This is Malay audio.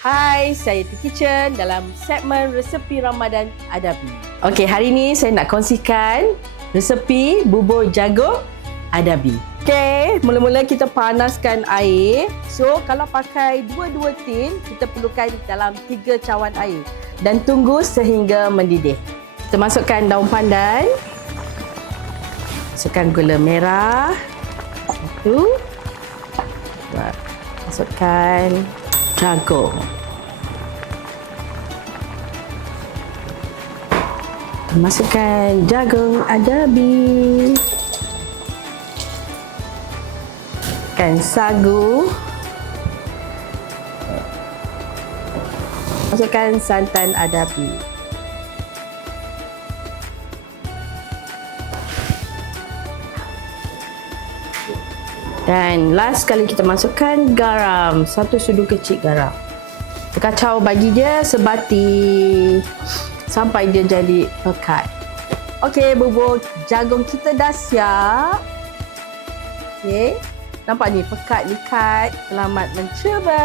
Hai, saya Tiki Chen dalam segmen Resepi Ramadan Adabi. Okey, hari ini saya nak kongsikan resepi bubur jagung adabi. Okey, mula-mula kita panaskan air. So, kalau pakai 2 tin, kita perlukan dalam 3 cawan air. Dan tunggu sehingga mendidih. Kita masukkan daun pandan. Masukkan gula merah. Satu. Masukkan jagung. Masukkan jagung adabi. Masukkan sagu. Masukkan santan adabi. Dan last sekali kita masukkan garam, 1 sudu kecil garam. Kacau bagi dia sebati sampai dia jadi pekat. Okey, bubur jagung kita dah siap. Okey, nampak ni pekat likat. Selamat mencuba.